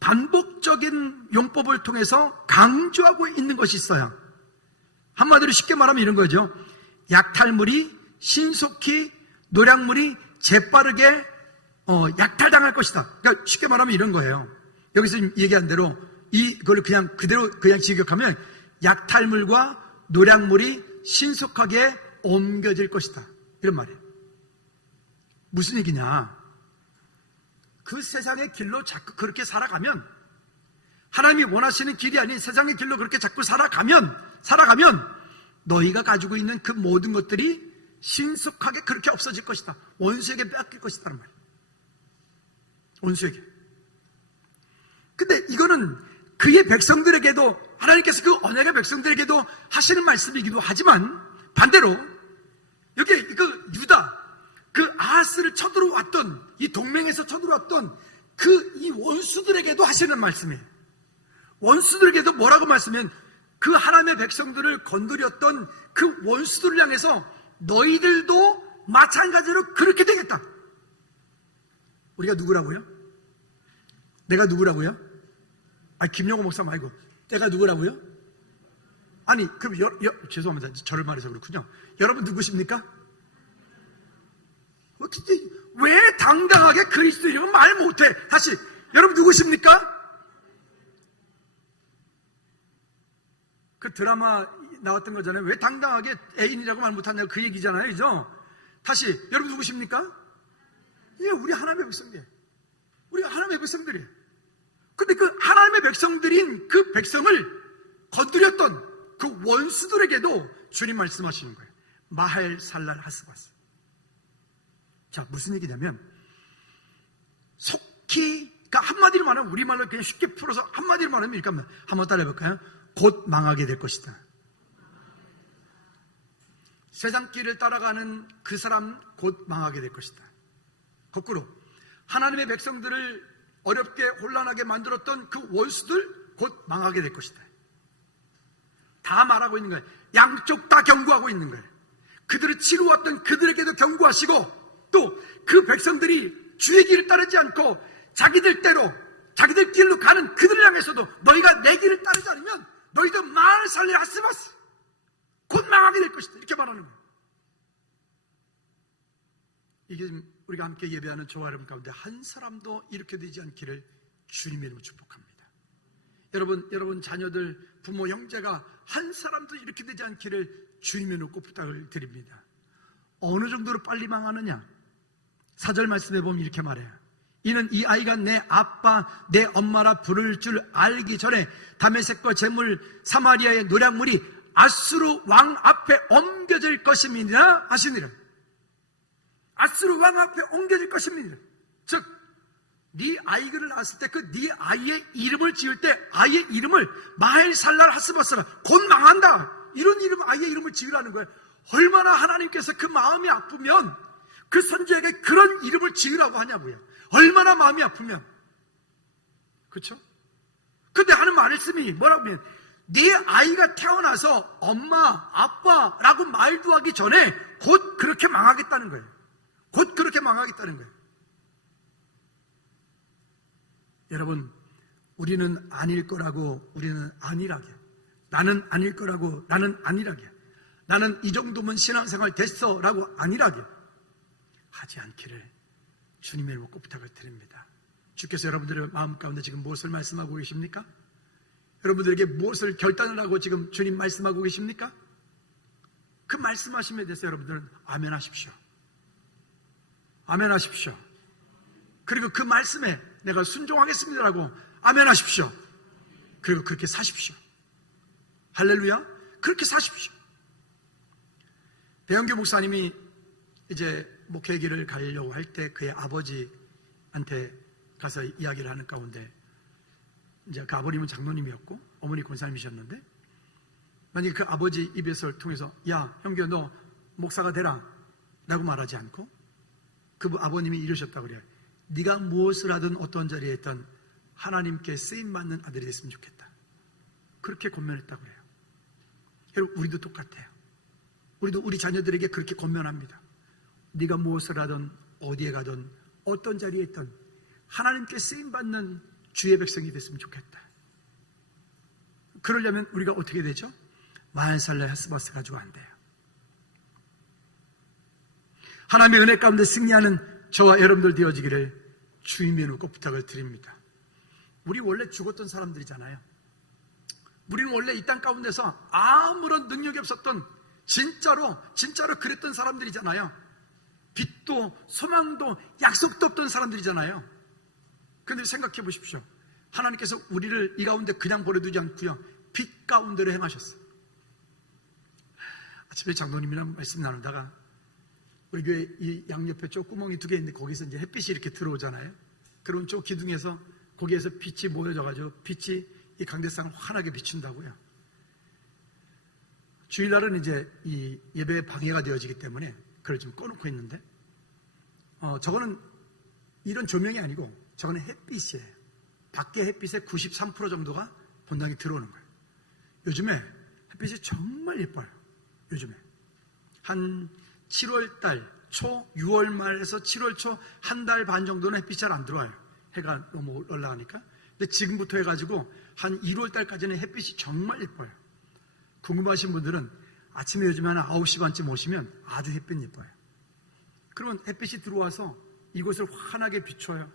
반복적인 용법을 통해서 강조하고 있는 것이 있어요. 한마디로 쉽게 말하면 이런 거죠. 약탈물이 신속히, 노략물이 재빠르게 약탈당할 것이다. 그러니까 쉽게 말하면 이런 거예요. 여기서 얘기한 대로 이걸 그냥 그대로 그냥 직역하면 약탈물과 노략물이 신속하게 옮겨질 것이다. 이런 말이에요. 무슨 얘기냐? 그 세상의 길로 자꾸 그렇게 살아가면, 하나님이 원하시는 길이 아닌 세상의 길로 그렇게 자꾸 살아가면 너희가 가지고 있는 그 모든 것들이 신속하게 그렇게 없어질 것이다. 원수에게 뺏길 것이다. 말이에요. 원수에게. 근데 이거는 그의 백성들에게도, 하나님께서 그 언약의 백성들에게도 하시는 말씀이기도 하지만, 반대로 여기 그 유다, 그 아하스를 쳐들어왔던, 이 동맹에서 쳐들어왔던 그 이 원수들에게도 하시는 말씀이에요. 원수들에게도 뭐라고 말씀하면, 그 하나님의 백성들을 건드렸던 그 원수들을 향해서 너희들도 마찬가지로 그렇게 되겠다. 우리가 누구라고요? 내가 누구라고요? 김영호 목사 말고 내가 누구라고요? 아니, 그럼 죄송합니다. 저를 말해서 그렇군요. 여러분 누구십니까? 왜 당당하게 그리스도 이름은 말 못해? 다시, 여러분 누구십니까? 그 드라마 나왔던 거잖아요. 왜 당당하게 애인이라고 말 못하냐고, 그 얘기잖아요. 그죠? 다시, 여러분 누구십니까? 예, 우리 하나님의 백성들. 우리가 하나님의 백성들이에요. 근데 그 하나님의 백성들인 그 백성을 건드렸던 그 원수들에게도 주님 말씀하시는 거예요. 마헬 살랄 하스바스. 자, 무슨 얘기냐면, 속히, 그러니까 한마디로 말하면, 우리말로 그냥 쉽게 풀어서 한마디로 말하면 이렇게 합니다. 한번 따라해 볼까요? 곧 망하게 될 것이다. 세상 길을 따라가는 그 사람 곧 망하게 될 것이다. 거꾸로 하나님의 백성들을 어렵게 혼란하게 만들었던 그 원수들 곧 망하게 될 것이다. 다 말하고 있는 거예요. 양쪽 다 경고하고 있는 거예요. 그들을 치루었던 그들에게도 경고하시고, 또 그 백성들이 주의 길을 따르지 않고 자기들 대로 자기들 길로 가는 그들을 향해서도 너희가 내 길을 따르지 않으면 너희도 마을 살리 하스마스 곧 망하게 될 것이다. 이렇게 말하는 거예요. 이게 우리가 함께 예배하는 저와 여러분 가운데 한 사람도 이렇게 되지 않기를 주님의 이름으로 축복합니다. 여러분 자녀들, 부모, 형제가 한 사람도 이렇게 되지 않기를 주님의 이름으로 꼭 부탁을 드립니다. 어느 정도로 빨리 망하느냐? 4절 말씀해 보면 이렇게 말해요. 이는 이 아이가 내 아빠, 내 엄마라 부를 줄 알기 전에 다메섹과 재물, 사마리아의 노략물이 아수르 왕 앞에 옮겨질 것임이니라 하시니라. 아수르 왕 앞에 옮겨질 것입니다. 즉, 네 아이를 낳았을 때 그 네 아이의 이름을 지을 때 아이의 이름을 마헬 살랄 하스바스라, 곧 망한다, 이런 이름, 아이의 이름을 지으라는 거예요. 얼마나 하나님께서 그 마음이 아프면 그 선지에게 그런 이름을 지으라고 하냐고요. 얼마나 마음이 아프면. 그렇죠? 근데 하는 말씀이 뭐라고 하면, 네 아이가 태어나서 엄마, 아빠라고 말도 하기 전에 곧 그렇게 망하겠다는 거예요. 곧 그렇게 망하겠다는 거예요. 여러분, 우리는 아닐 거라고 우리는 아니라게, 나는 아닐 거라고 나는 아니라게, 나는 이 정도면 신앙생활 됐어 라고 아니라게 하지 않기를 주님의 이름으로 꼭 부탁을 드립니다. 주께서 여러분들의 마음 가운데 지금 무엇을 말씀하고 계십니까? 여러분들에게 무엇을 결단을 하고 지금 주님 말씀하고 계십니까? 그 말씀하심에 대해서 여러분들은 아멘 하십시오. 아멘 하십시오. 그리고 그 말씀에 내가 순종하겠습니다라고 아멘 하십시오. 그리고 그렇게 사십시오. 할렐루야. 그렇게 사십시오. 배영규 목사님이 이제 목회 길을 가려고 할 때 그의 아버지한테 가서 이야기를 하는 가운데, 이제 그 아버님은 장로님이었고 어머니 권사님이셨는데, 만약에 그 아버지 입에서 통해서 야 형규 너 목사가 되라 라고 말하지 않고 그 아버님이 이러셨다고 그래요. 네가 무엇을 하든 어떤 자리에 있든 하나님께 쓰임받는 아들이 됐으면 좋겠다. 그렇게 권면했다고 그래요. 여러분, 우리도 똑같아요. 우리도 우리 자녀들에게 그렇게 권면합니다. 네가 무엇을 하든 어디에 가든 어떤 자리에 있든 하나님께 쓰임받는 주의 백성이 됐으면 좋겠다. 그러려면 우리가 어떻게 되죠? 만살래 핫스버스 가지고 안 돼요. 하나님의 은혜 가운데 승리하는 저와 여러분들 되어지기를 주님의 놓고 부탁을 드립니다. 우리 원래 죽었던 사람들이잖아요. 우리는 원래 이 땅 가운데서 아무런 능력이 없었던 진짜로 그랬던 사람들이잖아요. 빛도 소망도 약속도 없던 사람들이잖아요. 그런데 생각해 보십시오. 하나님께서 우리를 이 가운데 그냥 버려두지 않고요, 빛 가운데로 행하셨어요. 아침에 장로님이랑 말씀 나누다가 우리 교회 이 양옆에 쪽 구멍이 2개 있는데 거기서 이제 햇빛이 이렇게 들어오잖아요. 그런 쪽 기둥에서 거기에서 빛이 모여져가지고 빛이 이 강대상을 환하게 비춘다고요. 주일날은 이제 이 예배에 방해가 되어지기 때문에 그걸 좀 꺼놓고 있는데, 저거는 이런 조명이 아니고 저거는 햇빛이에요. 밖에 햇빛의 93% 정도가 본당에 들어오는 거예요. 요즘에 햇빛이 정말 예뻐요. 요즘에 한 7월 달 초, 6월 말에서 7월 초 한 달 반 정도는 햇빛이 잘 안 들어와요. 해가 너무 올라가니까. 근데 지금부터 해가지고 한 1월 달까지는 햇빛이 정말 예뻐요. 궁금하신 분들은 아침에 요즘에 한 9시 반쯤 오시면 아주 햇빛 예뻐요. 그러면 햇빛이 들어와서 이곳을 환하게 비춰요.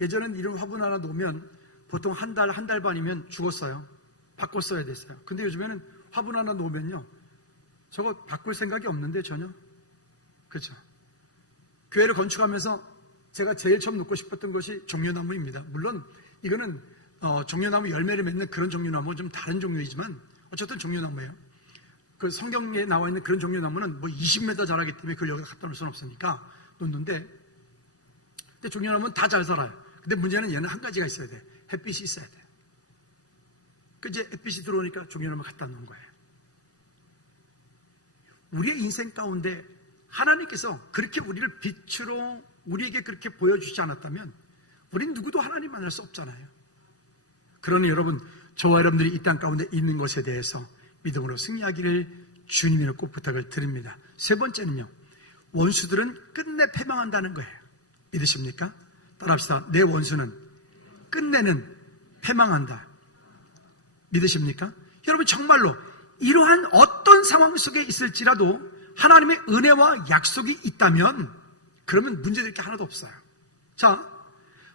예전엔 이런 화분 하나 놓으면 보통 한 달 반이면 죽었어요. 바꿨어야 됐어요. 근데 요즘에는 화분 하나 놓으면요, 저거 바꿀 생각이 없는데 전혀. 그렇죠? 교회를 건축하면서 제가 제일 처음 놓고 싶었던 것이 종려나무입니다. 물론 이거는 종려나무 열매를 맺는 그런 종려나무, 좀 다른 종류이지만 어쨌든 종려나무예요. 그 성경에 나와 있는 그런 종려나무는 뭐 20m 자라기 때문에 그걸 여기다 갖다 놓을 수는 없으니까 놓는데, 근데 종려나무는 다 잘 살아요. 근데 문제는 얘는 한 가지가 있어야 돼. 햇빛이 있어야 돼. 그 이제 햇빛이 들어오니까 종려나무 갖다 놓은 거예요. 우리의 인생 가운데 하나님께서 그렇게 우리를 빛으로 우리에게 그렇게 보여주지 않았다면 우린 누구도 하나님 만날 수 없잖아요. 그러니 여러분, 저와 여러분들이 이 땅 가운데 있는 것에 대해서 믿음으로 승리하기를 주님의 꼭 부탁을 드립니다. 세 번째는요, 원수들은 끝내 패망한다는 거예요. 믿으십니까? 따라합시다. 내 원수는 끝내는 패망한다. 믿으십니까? 여러분, 정말로 이러한 어떤 상황 속에 있을지라도 하나님의 은혜와 약속이 있다면 그러면 문제될 게 하나도 없어요. 자,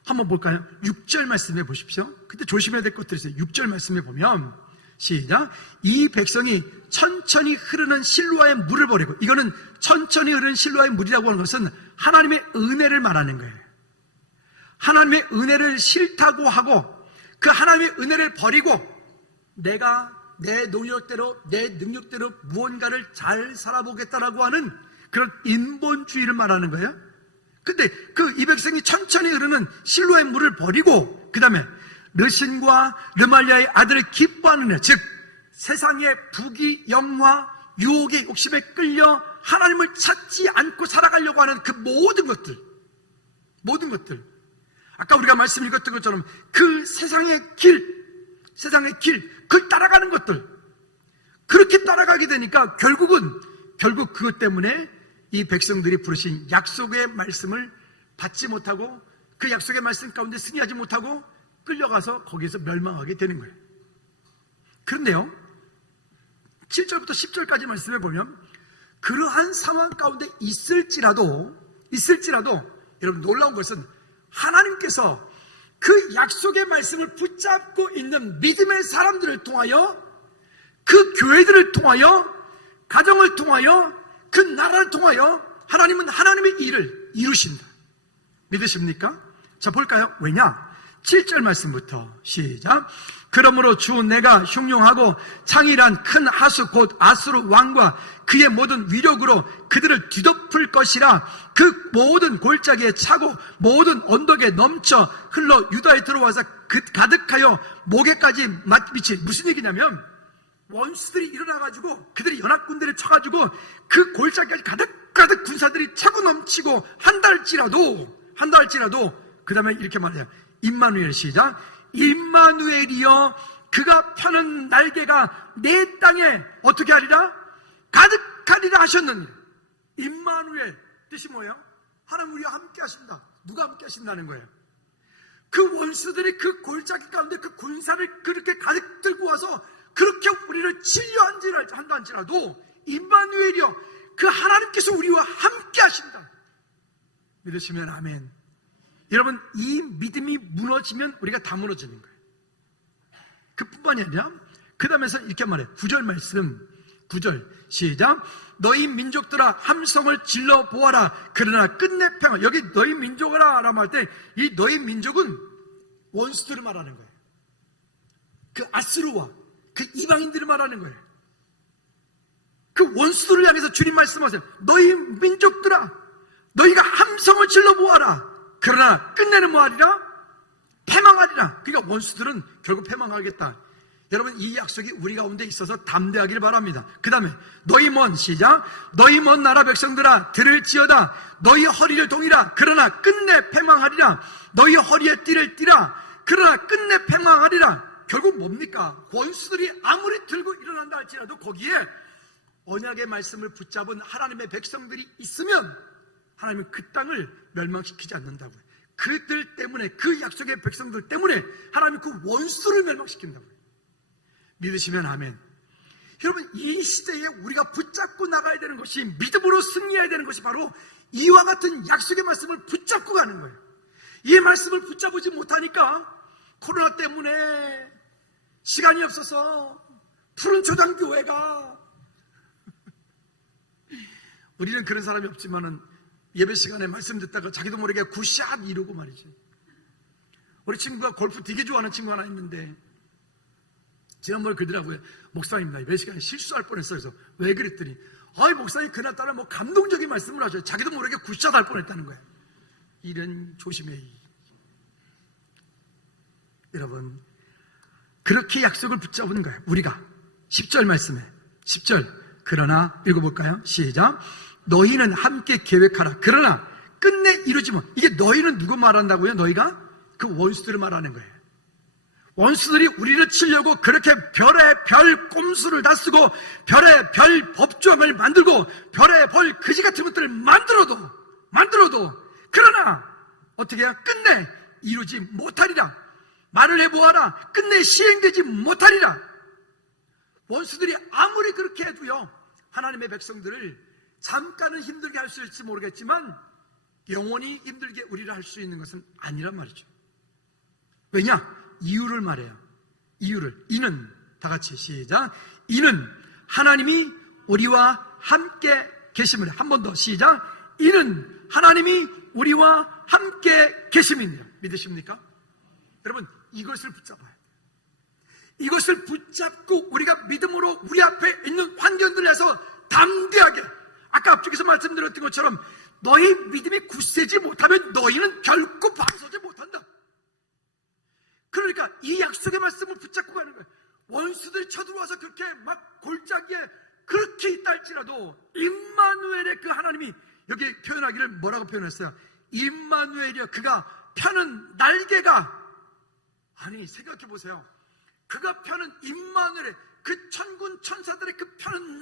한번 볼까요? 6절 말씀해 보십시오. 그때 조심해야 될 것들이 있어요. 6절 말씀해 보면 시작. 이 백성이 천천히 흐르는 실로아의 물을 버리고, 이거는 천천히 흐르는 실로아의 물이라고 하는 것은 하나님의 은혜를 말하는 거예요. 하나님의 은혜를 싫다고 하고 그 하나님의 은혜를 버리고 내가 내 노력대로 내 능력대로 무언가를 잘 살아보겠다라고 하는 그런 인본주의를 말하는 거예요. 근데 이 백성이 천천히 흐르는 실로의 물을 버리고 그 다음에 르신과 르말리아의 아들을 기뻐하는 애, 즉 세상의 부귀 영화 유혹의 욕심에 끌려 하나님을 찾지 않고 살아가려고 하는 그 모든 것들, 아까 우리가 말씀 읽었던 것처럼 그 세상의 길, 그걸 따라가는 것들, 그렇게 따라가게 되니까 결국 그것 때문에 이 백성들이 부르신 약속의 말씀을 받지 못하고 그 약속의 말씀 가운데 승리하지 못하고 끌려가서 거기에서 멸망하게 되는 거예요. 그런데요, 7절부터 10절까지 말씀해 보면 그러한 상황 가운데 있을지라도 여러분, 놀라운 것은 하나님께서 그 약속의 말씀을 붙잡고 있는 믿음의 사람들을 통하여, 그 교회들을 통하여, 가정을 통하여, 그 나라를 통하여 하나님은 하나님의 일을 이루신다. 믿으십니까? 자, 볼까요? 왜냐? 7절 말씀부터 시작. 그러므로 주 내가 흉용하고 창일한 큰 하수 곧 아수르 왕과 그의 모든 위력으로 그들을 뒤덮을 것이라. 그 모든 골짜기에 차고 모든 언덕에 넘쳐 흘러 유다에 들어와서 가득하여 목에까지 미칠. 무슨 얘기냐면 원수들이 일어나가지고 그들이 연합군대를 쳐가지고 그 골짜기까지 가득 군사들이 차고 넘치고 한달지라도 그 다음에 이렇게 말해요. 임마누엘 시작. 임마누엘이여 그가 펴는 날개가 내 땅에 어떻게 하리라? 가득하리라 하셨느니. 임마누엘 뜻이 뭐예요? 하나님 우리와 함께 하신다. 누가 함께 하신다는 거예요? 그 원수들이 그 골짜기 가운데 그 군사를 그렇게 가득 들고 와서 그렇게 우리를 치려 한다 할지라도 임마누엘이여, 그 하나님께서 우리와 함께 하신다. 믿으시면 아멘. 여러분, 이 믿음이 무너지면 우리가 다 무너지는 거예요. 그뿐만이 아니라 그 다음에서 이렇게 말해요. 9절 말씀, 9절 시작. 너희 민족들아 함성을 질러 보아라. 그러나 끝내 평안. 여기 너희 민족이라 라고 할 때 이 너희 민족은 원수들을 말하는 거예요. 그 아스루와 그 이방인들을 말하는 거예요. 그 원수들을 향해서 주님 말씀하세요. 너희 민족들아, 너희가 함성을 질러 보아라. 그러나 끝내는 뭐하리라? 패망하리라. 그러니까 원수들은 결국 패망하겠다. 여러분, 이 약속이 우리 가운데 있어서 담대하길 바랍니다. 그 다음에 너희 먼 시작. 너희 먼 나라 백성들아 들을지어다. 너희 허리를 동이라. 그러나 끝내 패망하리라. 너희 허리에 띠를 띠라. 그러나 끝내 패망하리라. 결국 뭡니까? 원수들이 아무리 들고 일어난다 할지라도 거기에 언약의 말씀을 붙잡은 하나님의 백성들이 있으면 하나님은 그 땅을 멸망시키지 않는다고요. 그들 때문에, 그 약속의 백성들 때문에 하나님은 그 원수를 멸망시킨다고요. 믿으시면 아멘. 여러분, 이 시대에 우리가 붙잡고 나가야 되는 것이, 믿음으로 승리해야 되는 것이 바로 이와 같은 약속의 말씀을 붙잡고 가는 거예요. 이 말씀을 붙잡지 못하니까 코로나 때문에 시간이 없어서 푸른 초당교회가 우리는 그런 사람이 없지만은 예배 시간에 말씀 듣다가 자기도 모르게 굿샷 이러고 말이죠. 우리 친구가 골프 되게 좋아하는 친구 하나 있는데 지난번에 그러더라고요. 목사님, 나 예배 시간에 실수할 뻔했어요. 그래서 왜 그랬더니, 아이 목사님 그날따라 뭐 감동적인 말씀을 하셔요. 자기도 모르게 굿샷 할 뻔했다는 거예요. 이런 조심해. 여러분, 그렇게 약속을 붙잡은 거예요. 우리가 10절 말씀에 10절. 그러나 읽어볼까요? 시작. 너희는 함께 계획하라. 그러나 끝내 이루지 못. 이게 너희는 누구 말한다고요? 너희가? 그 원수들을 말하는 거예요. 원수들이 우리를 치려고 그렇게 별의 별 꼼수를 다 쓰고 별의 별 법조항을 만들고 별의 벌 그지 같은 것들을 만들어도 그러나 어떻게 해야? 끝내 이루지 못하리라. 말을 해보아라. 끝내 시행되지 못하리라. 원수들이 아무리 그렇게 해도요, 하나님의 백성들을 잠깐은 힘들게 할 수 있을지 모르겠지만 영원히 힘들게 우리를 할 수 있는 것은 아니란 말이죠. 왜냐? 이유를 말해요. 이유를. 이는, 다 같이 시작. 이는 하나님이 우리와 함께 계심이라. 한 번 더 시작. 이는 하나님이 우리와 함께 계심이니라. 믿으십니까? 여러분, 이것을 붙잡아요. 이것을 붙잡고 우리가 믿음으로 우리 앞에 있는 환경들에서 담대하게, 아까 앞쪽에서 말씀드렸던 것처럼 너희 믿음이 굳세지 못하면 너희는 결코 방서지 못한다. 그러니까 이 약속의 말씀을 붙잡고 가는 거예요. 원수들이 쳐들어와서 그렇게 막 골짜기에 그렇게 있다 할지라도 임마누엘의 그 하나님이, 여기 표현하기를 뭐라고 표현했어요? 임마누엘이여, 그가 펴는 날개가, 아니 생각해 보세요. 그가 펴는 임마누엘의 그 천군 천사들의 그 펴는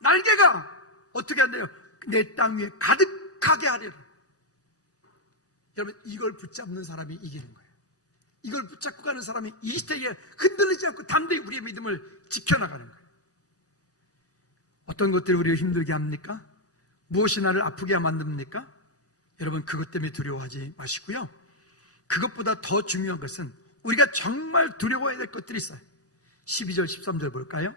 날개가 어떻게 한대요? 내 땅 위에 가득하게 하리라. 여러분, 이걸 붙잡는 사람이 이기는 거예요. 이걸 붙잡고 가는 사람이 이 시대에 흔들리지 않고 담대히 우리의 믿음을 지켜나가는 거예요. 어떤 것들이 우리를 힘들게 합니까? 무엇이 나를 아프게 만듭니까? 여러분, 그것 때문에 두려워하지 마시고요. 그것보다 더 중요한 것은 우리가 정말 두려워해야 될 것들이 있어요. 12절 13절 볼까요?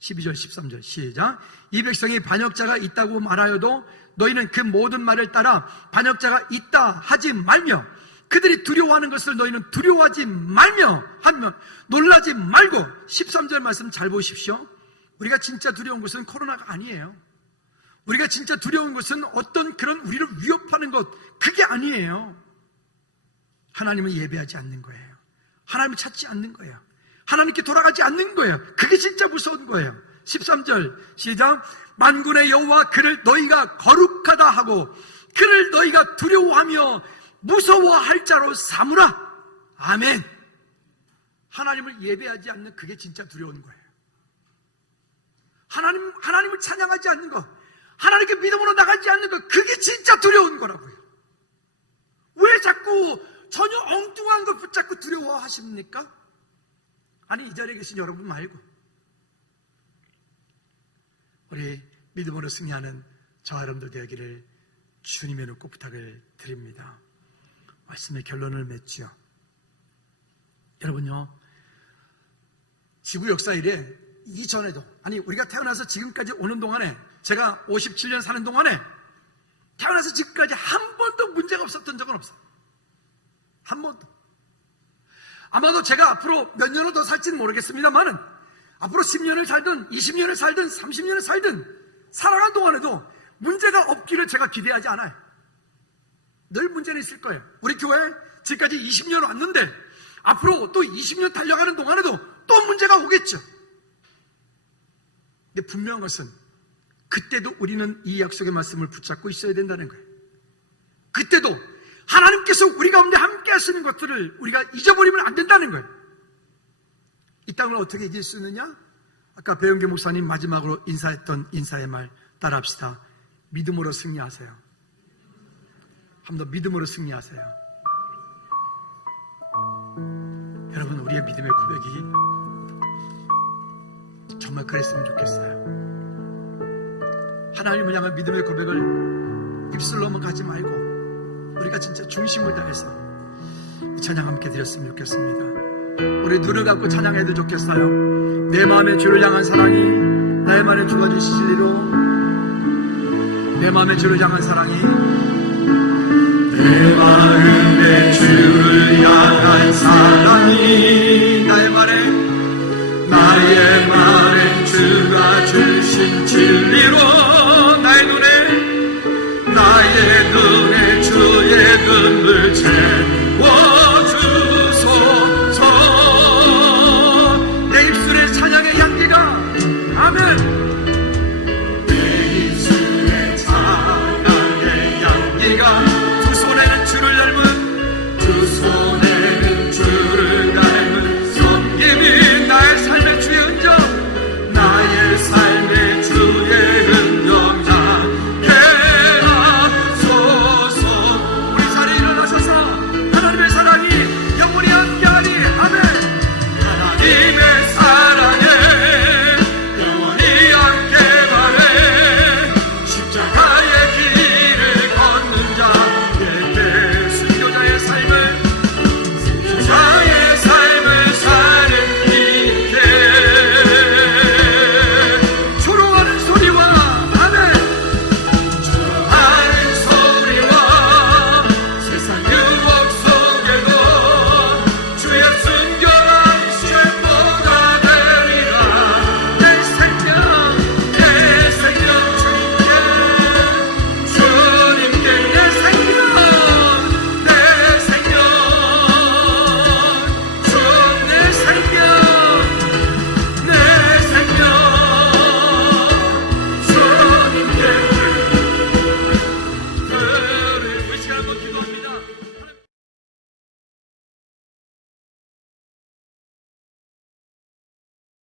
12절 13절 시작. 이 백성이 반역자가 있다고 말하여도 너희는 그 모든 말을 따라 반역자가 있다 하지 말며, 그들이 두려워하는 것을 너희는 두려워하지 말며 하면 놀라지 말고. 13절 말씀 잘 보십시오. 우리가 진짜 두려운 것은 코로나가 아니에요. 우리가 진짜 두려운 것은 어떤 그런 우리를 위협하는 것, 그게 아니에요. 하나님을 예배하지 않는 거예요. 하나님을 찾지 않는 거예요. 하나님께 돌아가지 않는 거예요. 그게 진짜 무서운 거예요. 13절 시작. 만군의 여호와 그를 너희가 거룩하다 하고 그를 너희가 두려워하며 무서워할 자로 삼으라. 아멘. 하나님을 예배하지 않는 그게 진짜 두려운 거예요. 하나님을 찬양하지 않는 것, 하나님께 믿음으로 나가지 않는 것, 그게 진짜 두려운 거라고요. 왜 자꾸 전혀 엉뚱한 걸 붙잡고 두려워하십니까? 아니, 이 자리에 계신 여러분 말고 우리 믿음으로 승리하는 저와 여러분들 되기를 주님의 눈 꼭 부탁을 드립니다. 말씀의 결론을 맺지요. 여러분요, 지구 역사 이래 이전에도, 아니 우리가 태어나서 지금까지 오는 동안에, 제가 57년 사는 동안에 태어나서 지금까지 한 번도 문제가 없었던 적은 없어요. 한 번도. 아마도 제가 앞으로 몇 년을 더 살지는 모르겠습니다만은, 앞으로 10년을 살든 20년을 살든 30년을 살든 살아가는 동안에도 문제가 없기를 제가 기대하지 않아요. 늘 문제는 있을 거예요. 우리 교회 지금까지 20년 왔는데 앞으로 또 20년 달려가는 동안에도 또 문제가 오겠죠. 근데 분명한 것은 그때도 우리는 이 약속의 말씀을 붙잡고 있어야 된다는 거예요. 그때도 하나님께서 우리 가운데 함께 하시는 것들을 우리가 잊어버리면 안 된다는 거예요. 이 땅을 어떻게 이길 수 있느냐? 아까 배영계 목사님 마지막으로 인사했던 인사의 말 따라합시다. 믿음으로 승리하세요. 한 번 더 믿음으로 승리하세요. 여러분, 우리의 믿음의 고백이 정말 그랬으면 좋겠어요. 하나님을 향한 믿음의 고백을 입술로만 가지 말고 우리가 진짜 중심을 다해서 찬양 함께 드렸으면 좋겠습니다. 우리 눈을 감고 찬양해도 좋겠어요. 내 마음의 주를 향한 사랑이 나의 말에 주가 주신 진리로, 내 마음의 주를 향한 사랑이 내 마음의 주를 향한 사랑이 나의 말에